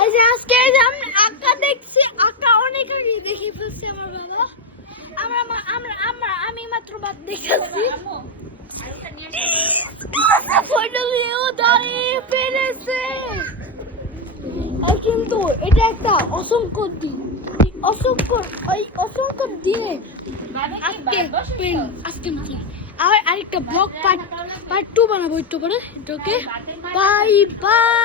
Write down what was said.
আচ্ছা আজকে আমি আঁকা দেখছি, আঁকা অনেক আগে দেখে ফেলছে আমার বাবা। আমি মাত্র বাদ দেখেছি। ফাইনালিও দাঁড়িয়ে পেরেছে। কিন্তু এটা একটা অসংখ্য দিন, অসংখ্য দিনে আজকে মাত্র আর আরেকটা ব্লগ পার্ট 2 বানাবো একটু পরে। এটাকে বাই বাই।